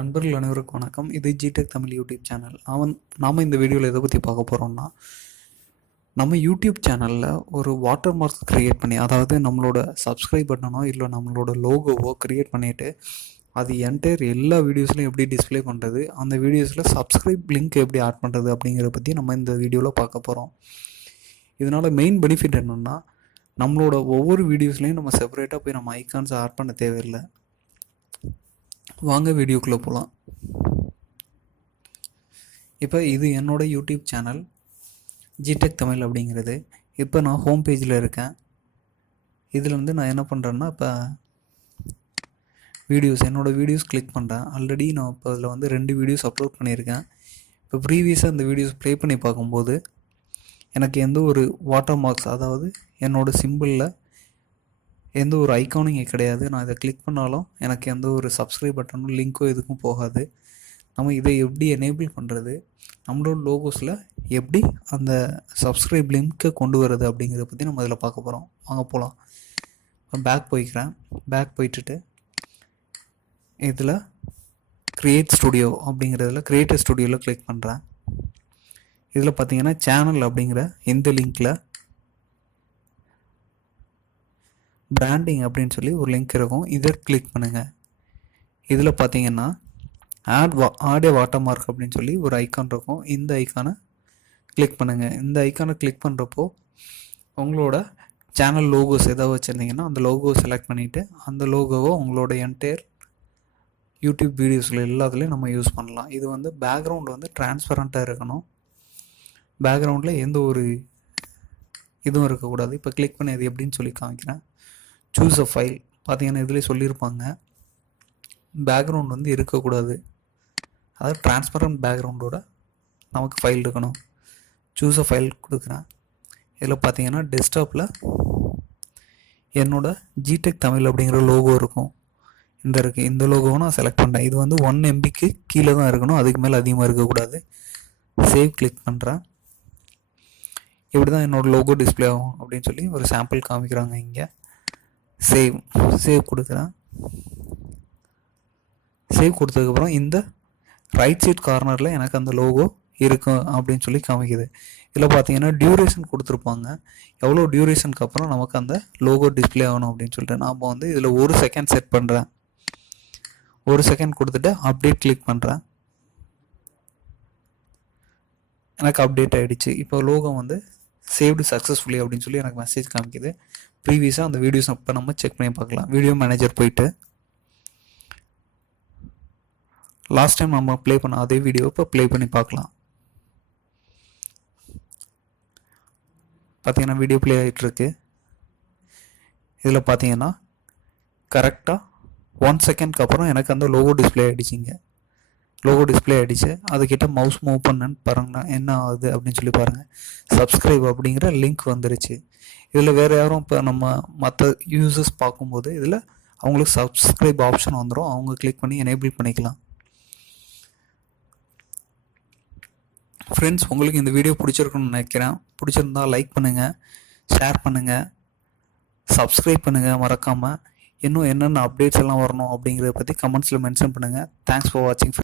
நண்பர்கள் அனைவருக்கும் வணக்கம். இது ஜிடெக் தமிழ் யூடியூப் சேனல். அவன் நாம் இந்த வீடியோவில் எதை பற்றி பார்க்க போகிறோம்னா நம்ம யூடியூப் சேனலில் ஒரு வாட்டர் மார்க் க்ரியேட் பண்ணி அதாவது நம்மளோட சப்ஸ்கிரைப் பட்டனோ இல்லை நம்மளோட லோகோவோ க்ரியேட் பண்ணிவிட்டு அது என்டையர் எல்லா வீடியோஸ்லையும் எப்படி டிஸ்ப்ளே பண்ணுறது அந்த வீடியோஸில் சப்ஸ்கிரைப் லிங்க் எப்படி ஆட் பண்ணுறது அப்படிங்கிறத பற்றி நம்ம இந்த வீடியோவில் பார்க்க போகிறோம் இதனால் மெயின் பெனிஃபிட் என்னென்னா நம்மளோட ஒவ்வொரு வீடியோஸ்லையும் நம்ம செப்பரேட்டாக போய் நம்ம ஐகான்ஸை ஆட் பண்ண தேவையில்லை. வாங்க வீடியோக்குள்ளே போகலாம் இப்போ இது என்னோட யூடியூப் சேனல் ஜிடெக் தமிழ் அப்படிங்கிறது. இப்போ நான் ஹோம் பேஜில் இருக்கேன். இதில் வந்து நான் என்ன பண்ணுறேன்னா இப்போ வீடியோஸ் என்னோடய வீடியோஸ் கிளிக் பண்ணுறேன் ஆல்ரெடி நான் இப்போ அதில் வந்து ரெண்டு வீடியோஸ் அப்லோட் பண்ணியிருக்கேன். இப்போ ப்ரீவியஸாக அந்த வீடியோஸ் ப்ளே பண்ணி பார்க்கும்போது எனக்கு எந்த ஒரு வாட்டர் மார்க்ஸ் அதாவது என்னோடய சிம்பிளில் எந்த ஒரு ஐக்கானும் இங்கே கிடையாது. நான் இதை கிளிக் பண்ணாலும் எனக்கு எந்த ஒரு சப்ஸ்கிரைப் பட்டனும் லிங்க்கோ எதுக்கும் போகாது. நம்ம இதை எப்படி எனேபிள் பண்ணுறது நம்மளோட லோகோஸில் எப்படி அந்த சப்ஸ்கிரைப் லிங்க்கை கொண்டு வரது அப்படிங்கிறத பற்றி நம்ம இதில் பார்க்க போகிறோம் வாங்க போகலாம் பேக் போய்க்கிறேன். பேக் போயிட்டுட்டு இதில் க்ரியேட் ஸ்டுடியோ அப்படிங்கிறதுல க்ரியேட்டர் ஸ்டுடியோவில் கிளிக் பண்ணுறேன் இதில் பார்த்தீங்கன்னா சேனல் அப்படிங்கிற இந்த லிங்க்கில் பிராண்டிங் அப்படின்னு சொல்லி ஒரு லிங்க் இருக்கும். இதை கிளிக் பண்ணுங்கள் இதில் பார்த்தீங்கன்னா ஆட் வா ஆடே வாட்டர் மார்க் அப்படின்னு சொல்லி ஒரு ஐக்கான் இருக்கும். இந்த ஐக்கானை கிளிக் பண்ணுங்கள் இந்த ஐக்கானை கிளிக் பண்ணுறப்போ உங்களோட சேனல் லோகோஸ் ஏதாவது வச்சுருந்தீங்கன்னா அந்த லோகோ செலக்ட் பண்ணிவிட்டு அந்த லோகோவை உங்களோட என்டையர் யூடியூப் வீடியோஸில் எல்லாத்துலேயும் நம்ம யூஸ் பண்ணலாம். இது வந்து பேக்ரவுண்ட் வந்து டிரான்ஸ்பரண்ட்டாக இருக்கணும். பேக்ரவுண்டில் எந்த ஒரு இதுவும் இருக்கக்கூடாது. இப்போ கிளிக் பண்ணி அது எப்படின்னு சொல்லி காமிக்கிறேன். சூஸ் அ ஃபைல் பார்த்தீங்கன்னா இதிலே சொல்லியிருப்பாங்க. பேக்ரவுண்ட் வந்து இருக்கக்கூடாது. அதாவது டிரான்ஸ்பரண்ட் பேக்ரவுண்டோட நமக்கு ஃபைல் இருக்கணும். சூஸ் அ ஃபைல் கொடுக்குறேன். இதில் பார்த்தீங்கன்னா டெஸ்க்டாப்பில் என்னோடய ஜிடெக் தமிழ் அப்படிங்கிற லோகோ இருக்கும். இந்த இருக்குது இந்த லோகோவை நான் செலக்ட் பண்ணுறேன் இது வந்து ஒன் எம்பிக்கு கீழே தான் இருக்கணும். அதுக்கு மேலே அதிகமாக இருக்கக்கூடாது. சேவ் கிளிக் பண்ணுறேன் இப்படி தான் என்னோடய லோகோ டிஸ்பிளே ஆகும் அப்படின்னு சொல்லி ஒரு சாம்பிள் காமிக்கிறாங்க இங்கே. சேவ் சேவ் கொடுக்குறேன். சேவ் கொடுத்ததுக்கப்புறம் இந்த ரைட் சைட் கார்னரில் எனக்கு அந்த லோகோ இருக்கும் அப்படின்னு சொல்லி காமிக்குது. இதில் பார்த்தீங்கன்னா டியூரேஷன் கொடுத்துருப்பாங்க. எவ்வளோ டியூரேஷனுக்கு அப்புறம் நமக்கு அந்த லோகோ டிஸ்பிளே ஆகணும் அப்படின்னு சொல்லிட்டு நாம் வந்து இதில் ஒரு செகண்ட் செட் பண்ணுறேன் ஒரு செகண்ட் கொடுத்துட்டு அப்டேட் கிளிக் பண்ணுறேன் எனக்கு அப்டேட் ஆகிடுச்சு இப்போ லோகோ வந்து சேவ்டு சக்ஸஸ்ஃபுல்லி அப்படின்னு சொல்லி எனக்கு மெசேஜ் காமிக்குது. ப்ரீவியஸாக அந்த வீடியோஸ் இப்போ நம்ம செக் பண்ணி பார்க்கலாம். வீடியோ மேனேஜர் போயிட்டு லாஸ்ட் டைம் நம்ம ப்ளே பண்ண அதே வீடியோ இப்போ ப்ளே பண்ணி பார்க்கலாம். பார்த்தீங்கன்னா வீடியோ ப்ளே ஆகிட்டுருக்கு இதில் பார்த்தீங்கன்னா கரெக்டாக ஒன் செகண்ட்க்கு அப்புறம் எனக்கு அந்த லோகோ டிஸ்பிளே ஆகிடுச்சிங்க லோகோ டிஸ்பிளே ஆகிடுச்சு அதுக்கிட்ட மவுஸ் மூவ் பண்ணேன்னு பாருங்கண்ணா என்ன ஆகுது அப்படின்னு சொல்லி பாருங்கள் சப்ஸ்கிரைப் அப்படிங்கிற லிங்க் வந்துருச்சு. இதில் வேறு யாரும் இப்போ நம்ம மற்ற யூசர்ஸ் பார்க்கும்போது இதில் அவங்களுக்கு சப்ஸ்கிரைப் ஆப்ஷன் வந்துடும் அவங்க கிளிக் பண்ணி எனேபிள் பண்ணிக்கலாம். ஃப்ரெண்ட்ஸ் உங்களுக்கு இந்த வீடியோ பிடிச்சிருக்குன்னு நினைக்கிறேன். பிடிச்சிருந்தா லைக் பண்ணுங்கள் ஷேர் பண்ணுங்கள் சப்ஸ்கிரைப் பண்ணுங்கள் மறக்காமல் இன்னும் என்னென்ன அப்டேட்ஸ் எல்லாம் வரணும் அப்படிங்கிறத பற்றி கமெண்ட்ஸில் மென்ஷன் பண்ணுங்கள் தேங்க்ஸ் ஃபார் வாட்சிங்